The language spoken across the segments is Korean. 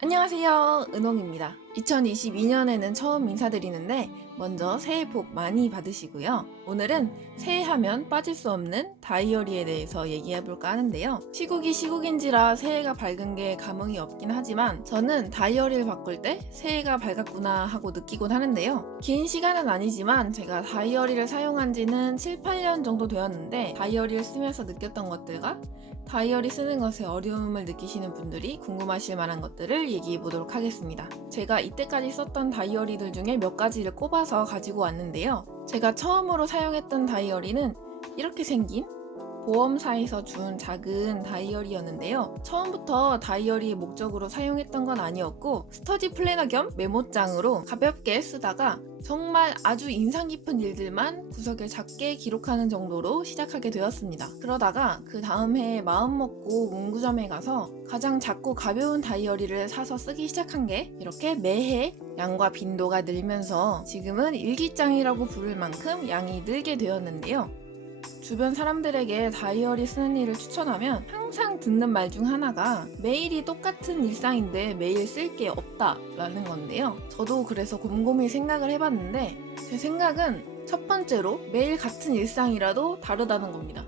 안녕하세요, 은홍입니다. 2022년에는 처음 인사드리는데 먼저 새해 복 많이 받으시고요. 오늘은 새해하면 빠질 수 없는 다이어리에 대해서 얘기해볼까 하는데요. 시국이 시국인지라 새해가 밝은 게 감흥이 없긴 하지만 저는 다이어리를 바꿀 때 새해가 밝았구나 하고 느끼곤 하는데요. 긴 시간은 아니지만 제가 다이어리를 사용한 지는 7, 8년 정도 되었는데 다이어리를 쓰면서 느꼈던 것들과 다이어리 쓰는 것에 어려움을 느끼시는 분들이 궁금하실 만한 것들을 얘기해 보도록 하겠습니다. 제가 이때까지 썼던 다이어리들 중에 몇 가지를 꼽아서 가지고 왔는데요. 제가 처음으로 사용했던 다이어리는 이렇게 생긴 보험사에서 준 작은 다이어리였는데요. 처음부터 다이어리의 목적으로 사용했던 건 아니었고 스터디 플래너 겸 메모장으로 가볍게 쓰다가 정말 아주 인상 깊은 일들만 구석에 작게 기록하는 정도로 시작하게 되었습니다. 그러다가 그 다음 해에 마음먹고 문구점에 가서 가장 작고 가벼운 다이어리를 사서 쓰기 시작한 게 이렇게 매해 양과 빈도가 늘면서 지금은 일기장이라고 부를 만큼 양이 늘게 되었는데요. 주변 사람들에게 다이어리 쓰는 일을 추천하면 항상 듣는 말 중 하나가 매일이 똑같은 일상인데 매일 쓸 게 없다라는 건데요. 저도 그래서 곰곰이 생각을 해봤는데 제 생각은 첫 번째로 매일 같은 일상이라도 다르다는 겁니다.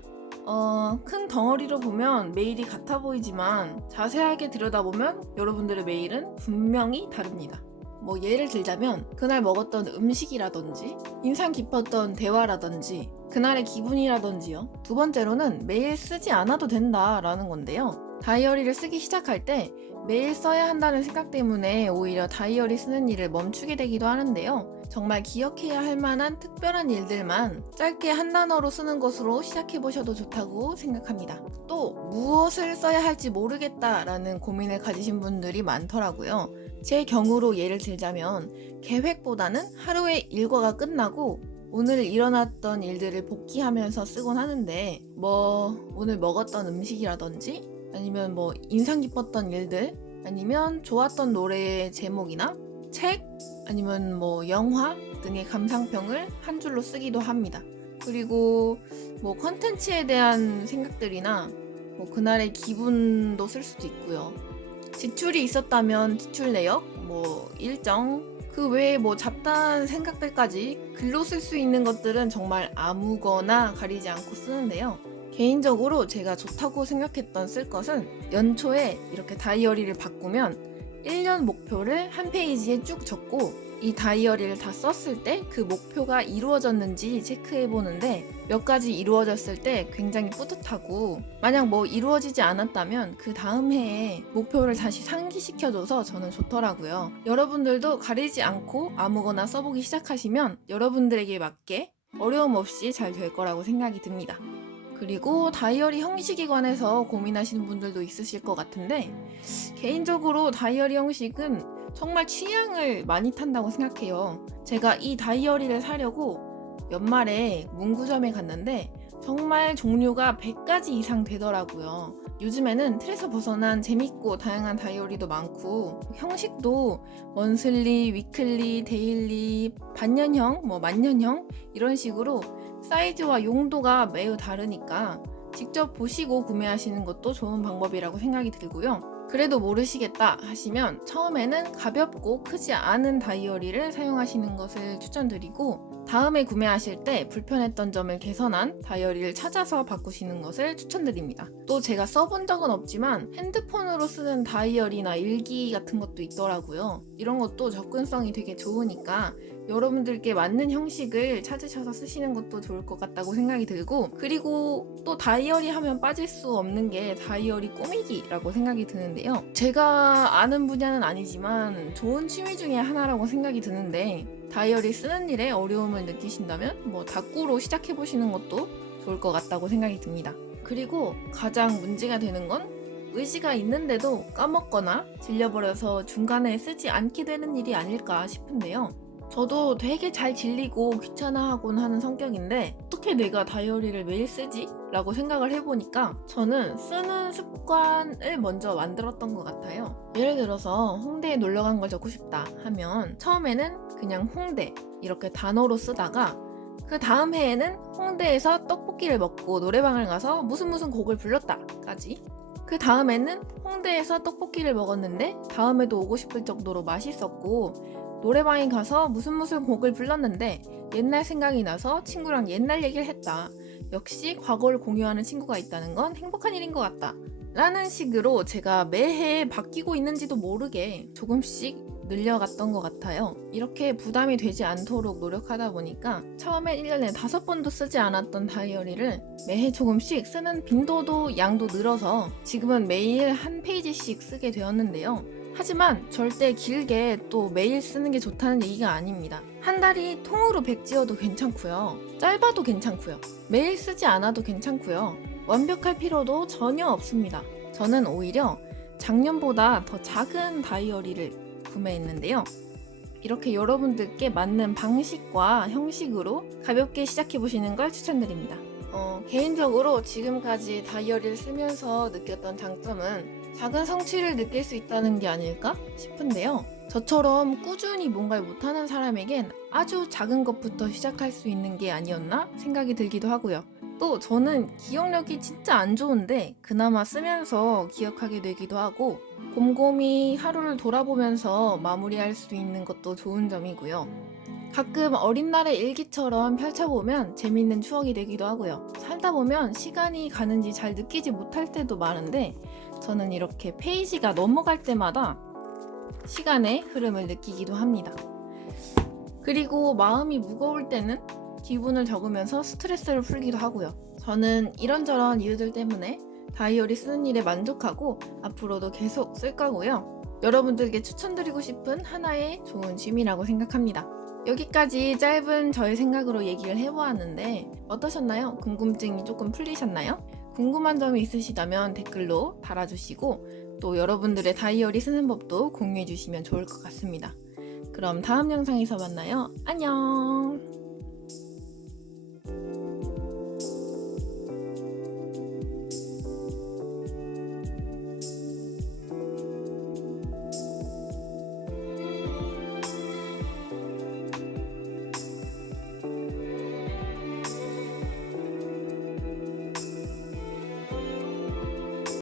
큰 덩어리로 보면 매일이 같아 보이지만 자세하게 들여다보면 여러분들의 매일은 분명히 다릅니다. 뭐 예를 들자면 그날 먹었던 음식이라든지 인상 깊었던 대화라든지 그날의 기분이라든지요. 두 번째로는 매일 쓰지 않아도 된다라는 건데요. 다이어리를 쓰기 시작할 때 매일 써야 한다는 생각 때문에 오히려 다이어리 쓰는 일을 멈추게 되기도 하는데요. 정말 기억해야 할 만한 특별한 일들만 짧게 한 단어로 쓰는 것으로 시작해보셔도 좋다고 생각합니다. 또 무엇을 써야 할지 모르겠다라는 고민을 가지신 분들이 많더라고요. 제 경우로 예를 들자면 계획보다는 하루의 일과가 끝나고 오늘 일어났던 일들을 복기하면서 쓰곤 하는데 오늘 먹었던 음식이라든지 아니면 인상 깊었던 일들 아니면 좋았던 노래의 제목이나 책 아니면 영화 등의 감상평을 한 줄로 쓰기도 합니다. 그리고 컨텐츠에 대한 생각들이나 그날의 기분도 쓸 수도 있고요. 지출이 있었다면 지출 내역, 일정, 그 외에 잡다한 생각들까지 글로 쓸 수 있는 것들은 정말 아무거나 가리지 않고 쓰는데요. 개인적으로 제가 좋다고 생각했던 쓸 것은 연초에 이렇게 다이어리를 바꾸면 1년 목표를 한 페이지에 쭉 적고 이 다이어리를 다 썼을 때 그 목표가 이루어졌는지 체크해 보는데 몇 가지 이루어졌을 때 굉장히 뿌듯하고 만약 이루어지지 않았다면 그 다음 해에 목표를 다시 상기시켜줘서 저는 좋더라고요. 여러분들도 가리지 않고 아무거나 써보기 시작하시면 여러분들에게 맞게 어려움 없이 잘 될 거라고 생각이 듭니다. 그리고 다이어리 형식에 관해서 고민하시는 분들도 있으실 것 같은데 개인적으로 다이어리 형식은 정말 취향을 많이 탄다고 생각해요. 제가 이 다이어리를 사려고 연말에 문구점에 갔는데 정말 종류가 100가지 이상 되더라고요. 요즘에는 틀에서 벗어난 재밌고 다양한 다이어리도 많고 형식도 먼슬리, 위클리, 데일리, 반년형, 만년형 이런 식으로 사이즈와 용도가 매우 다르니까 직접 보시고 구매하시는 것도 좋은 방법이라고 생각이 들고요. 그래도 모르시겠다 하시면 처음에는 가볍고 크지 않은 다이어리를 사용하시는 것을 추천드리고 다음에 구매하실 때 불편했던 점을 개선한 다이어리를 찾아서 바꾸시는 것을 추천드립니다. 또 제가 써본 적은 없지만 핸드폰으로 쓰는 다이어리나 일기 같은 것도 있더라고요. 이런 것도 접근성이 되게 좋으니까 여러분들께 맞는 형식을 찾으셔서 쓰시는 것도 좋을 것 같다고 생각이 들고 그리고 또 다이어리 하면 빠질 수 없는 게 다이어리 꾸미기라고 생각이 드는데요. 제가 아는 분야는 아니지만 좋은 취미 중에 하나라고 생각이 드는데 다이어리 쓰는 일에 어려움을 느끼신다면 다꾸로 시작해보시는 것도 좋을 것 같다고 생각이 듭니다. 그리고 가장 문제가 되는 건 의지가 있는데도 까먹거나 질려버려서 중간에 쓰지 않게 되는 일이 아닐까 싶은데요. 저도 되게 잘 질리고 귀찮아하곤 하는 성격인데 어떻게 내가 다이어리를 매일 쓰지? 라고 생각을 해보니까 저는 쓰는 습관을 먼저 만들었던 것 같아요. 예를 들어서 홍대에 놀러간 걸 적고 싶다 하면 처음에는 그냥 홍대 이렇게 단어로 쓰다가 그 다음 해에는 홍대에서 떡볶이를 먹고 노래방을 가서 무슨 곡을 불렀다까지 그 다음에는 홍대에서 떡볶이를 먹었는데 다음에도 오고 싶을 정도로 맛있었고, 노래방에 가서 무슨 곡을 불렀는데 옛날 생각이 나서 친구랑 옛날 얘기를 했다. 역시 과거를 공유하는 친구가 있다는 건 행복한 일인 것 같다. 라는 식으로 제가 매해 바뀌고 있는지도 모르게 조금씩 늘려갔던 것 같아요. 이렇게 부담이 되지 않도록 노력하다 보니까 처음엔 1년에 5번도 쓰지 않았던 다이어리를 매해 조금씩 쓰는 빈도도 양도 늘어서 지금은 매일 한 페이지씩 쓰게 되었는데요. 하지만 절대 길게 또 매일 쓰는 게 좋다는 얘기가 아닙니다. 한 달이 통으로 100지어도 괜찮고요. 짧아도 괜찮고요. 매일 쓰지 않아도 괜찮고요. 완벽할 필요도 전혀 없습니다. 저는 오히려 작년보다 더 작은 다이어리를 구매했는데요. 이렇게 여러분들께 맞는 방식과 형식으로 가볍게 시작해보시는 걸 추천드립니다. 개인적으로 지금까지 다이어리를 쓰면서 느꼈던 장점은 작은 성취를 느낄 수 있다는 게 아닐까 싶은데요. 저처럼 꾸준히 뭔가를 못하는 사람에겐 아주 작은 것부터 시작할 수 있는 게 아니었나 생각이 들기도 하고요. 또 저는 기억력이 진짜 안 좋은데 그나마 쓰면서 기억하게 되기도 하고, 곰곰이 하루를 돌아보면서 마무리할 수 있는 것도 좋은 점이고요. 가끔 어린 날의 일기처럼 펼쳐보면 재밌는 추억이 되기도 하고요. 살다 보면 시간이 가는지 잘 느끼지 못할 때도 많은데 저는 이렇게 페이지가 넘어갈 때마다 시간의 흐름을 느끼기도 합니다. 그리고 마음이 무거울 때는 기분을 적으면서 스트레스를 풀기도 하고요. 저는 이런저런 이유들 때문에 다이어리 쓰는 일에 만족하고 앞으로도 계속 쓸 거고요. 여러분들께 추천드리고 싶은 하나의 좋은 취미라고 생각합니다. 여기까지 짧은 저의 생각으로 얘기를 해보았는데 어떠셨나요? 궁금증이 조금 풀리셨나요? 궁금한 점이 있으시다면 댓글로 달아주시고 또 여러분들의 다이어리 쓰는 법도 공유해주시면 좋을 것 같습니다. 그럼 다음 영상에서 만나요. 안녕!